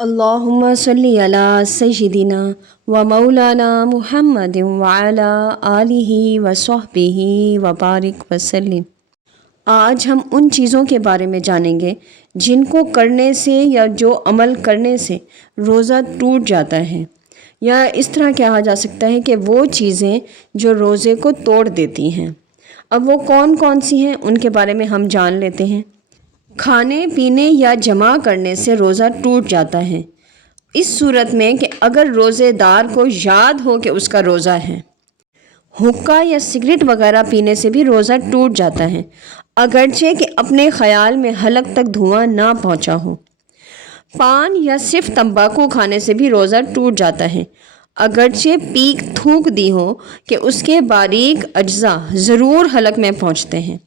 اللہم صلی علی سیدنا و مولانا محمد وعلی آلہ و صحبہ و بارک وسلم۔ آج ہم ان چیزوں کے بارے میں جانیں گے جن کو کرنے سے یا جو عمل کرنے سے روزہ ٹوٹ جاتا ہے، یا اس طرح کہا جا سکتا ہے کہ وہ چیزیں جو روزے کو توڑ دیتی ہیں۔ اب وہ کون کون سی ہیں ان کے بارے میں ہم جان لیتے ہیں۔ کھانے پینے یا جمع کرنے سے روزہ ٹوٹ جاتا ہے، اس صورت میں کہ اگر روزے دار کو یاد ہو کہ اس کا روزہ ہے۔ حقہ یا سگریٹ وغیرہ پینے سے بھی روزہ ٹوٹ جاتا ہے، اگرچہ کہ اپنے خیال میں حلق تک دھواں نہ پہنچا ہو۔ پان یا صرف تمباکو کھانے سے بھی روزہ ٹوٹ جاتا ہے، اگرچہ پیک تھوک دی ہو کہ اس کے باریک اجزاء ضرور حلق میں پہنچتے ہیں۔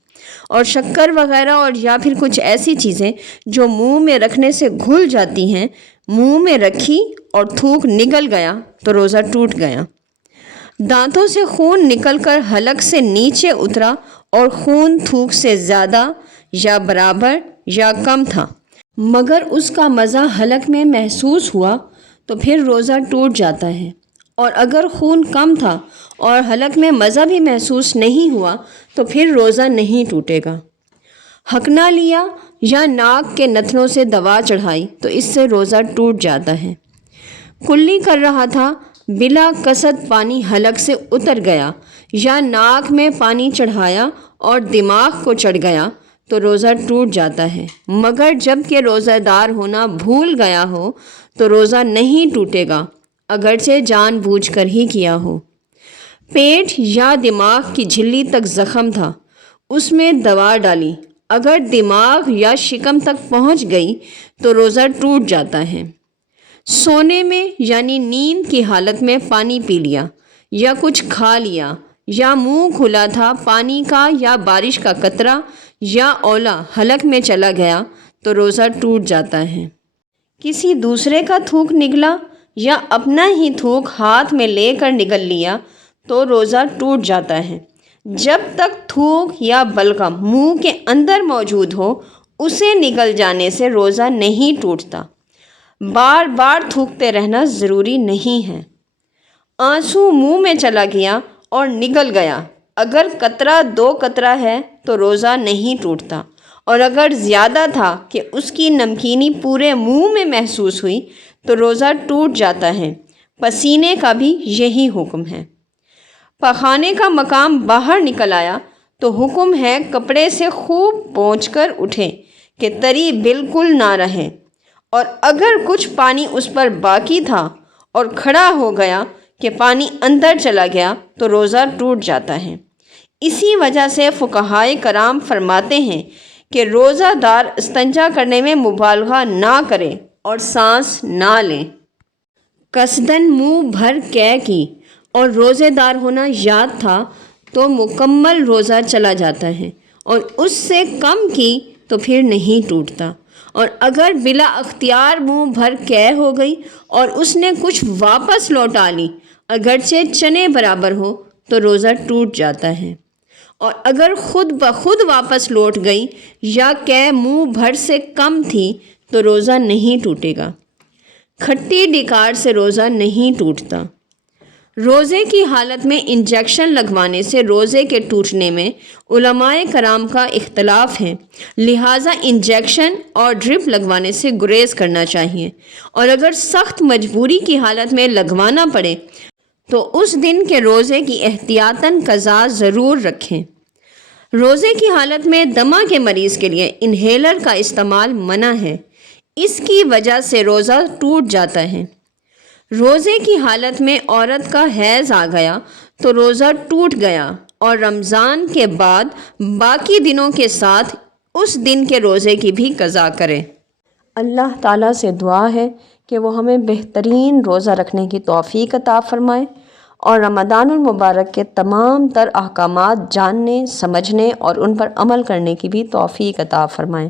اور شکر وغیرہ اور یا پھر کچھ ایسی چیزیں جو منہ میں رکھنے سے گھل جاتی ہیں، منہ میں رکھی اور تھوک نگل گیا تو روزہ ٹوٹ گیا۔ دانتوں سے خون نکل کر حلق سے نیچے اترا اور خون تھوک سے زیادہ یا برابر یا کم تھا، مگر اس کا مزہ حلق میں محسوس ہوا تو پھر روزہ ٹوٹ جاتا ہے۔ اور اگر خون کم تھا اور حلق میں مزہ بھی محسوس نہیں ہوا تو پھر روزہ نہیں ٹوٹے گا۔ ہکنا لیا یا ناک کے نتنوں سے دوا چڑھائی تو اس سے روزہ ٹوٹ جاتا ہے۔ کلی کر رہا تھا، بلا قصد پانی حلق سے اتر گیا یا ناک میں پانی چڑھایا اور دماغ کو چڑھ گیا تو روزہ ٹوٹ جاتا ہے، مگر جب کہ روزہ دار ہونا بھول گیا ہو تو روزہ نہیں ٹوٹے گا، اگرچہ جان بوجھ کر ہی کیا ہو۔ پیٹ یا دماغ کی جھلی تک زخم تھا، اس میں دوا ڈالی، اگر دماغ یا شکم تک پہنچ گئی تو روزہ ٹوٹ جاتا ہے۔ سونے میں یعنی نیند کی حالت میں پانی پی لیا یا کچھ کھا لیا، یا منہ کھلا تھا، پانی کا یا بارش کا قطرہ یا اولا حلق میں چلا گیا تو روزہ ٹوٹ جاتا ہے۔ کسی دوسرے کا تھوک نگلا یا اپنا ہی تھوک ہاتھ میں لے کر نگل لیا تو روزہ ٹوٹ جاتا ہے۔ جب تک تھوک یا بلغم منہ کے اندر موجود ہو، اسے نگل جانے سے روزہ نہیں ٹوٹتا۔ بار بار تھوکتے رہنا ضروری نہیں ہے۔ آنسو منہ میں چلا گیا اور نگل گیا، اگر قطرہ 2 قطرہ ہے تو روزہ نہیں ٹوٹتا، اور اگر زیادہ تھا کہ اس کی نمکینی پورے منہ میں محسوس ہوئی تو روزہ ٹوٹ جاتا ہے۔ پسینے کا بھی یہی حکم ہے۔ پخانے کا مقام باہر نکل آیا تو حکم ہے کپڑے سے خوب پونچھ کر اٹھے کہ تری بالکل نہ رہے، اور اگر کچھ پانی اس پر باقی تھا اور کھڑا ہو گیا کہ پانی اندر چلا گیا تو روزہ ٹوٹ جاتا ہے۔ اسی وجہ سے فقہائے کرام فرماتے ہیں کہ روزہ دار استنجا کرنے میں مبالغہ نہ کرے اور سانس نہ لے۔ قصداً منہ بھر کی اور روزے دار ہونا یاد تھا تو مکمل روزہ چلا جاتا ہے، اور اس سے کم کی تو پھر نہیں ٹوٹتا۔ اور اگر بلا اختیار منہ بھر ہو گئی اور اس نے کچھ واپس لوٹا لی، اگرچہ چنے برابر ہو تو روزہ ٹوٹ جاتا ہے۔ اور اگر خود بخود واپس لوٹ گئی یا منہ بھر سے کم تھی تو روزہ نہیں ٹوٹے گا۔ کھٹی ڈکار سے روزہ نہیں ٹوٹتا۔ روزے کی حالت میں انجیکشن لگوانے سے روزے کے ٹوٹنے میں علماء کرام کا اختلاف ہے، لہٰذا انجیکشن اور ڈرپ لگوانے سے گریز کرنا چاہیے، اور اگر سخت مجبوری کی حالت میں لگوانا پڑے تو اس دن کے روزے کی احتیاطاً قضا ضرور رکھیں۔ روزے کی حالت میں دمہ کے مریض کے لیے انہیلر کا استعمال منع ہے، اس کی وجہ سے روزہ ٹوٹ جاتا ہے۔ روزے کی حالت میں عورت کا حیض آ گیا تو روزہ ٹوٹ گیا، اور رمضان کے بعد باقی دنوں کے ساتھ اس دن کے روزے کی بھی قضا کرے۔ اللہ تعالیٰ سے دعا ہے کہ وہ ہمیں بہترین روزہ رکھنے کی توفیق عطا فرمائے، اور رمضان المبارک کے تمام تر احکامات جاننے، سمجھنے اور ان پر عمل کرنے کی بھی توفیق عطا فرمائے،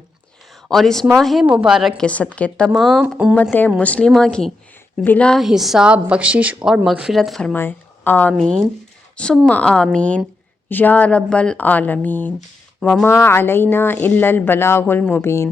اور اس ماہ مبارک کے صدقے تمام امت مسلمہ کی بلا حساب بخشش اور مغفرت فرمائے۔ آمین ثم آمین یا رب العالمین۔ وما علینا الا البلاغ المبین۔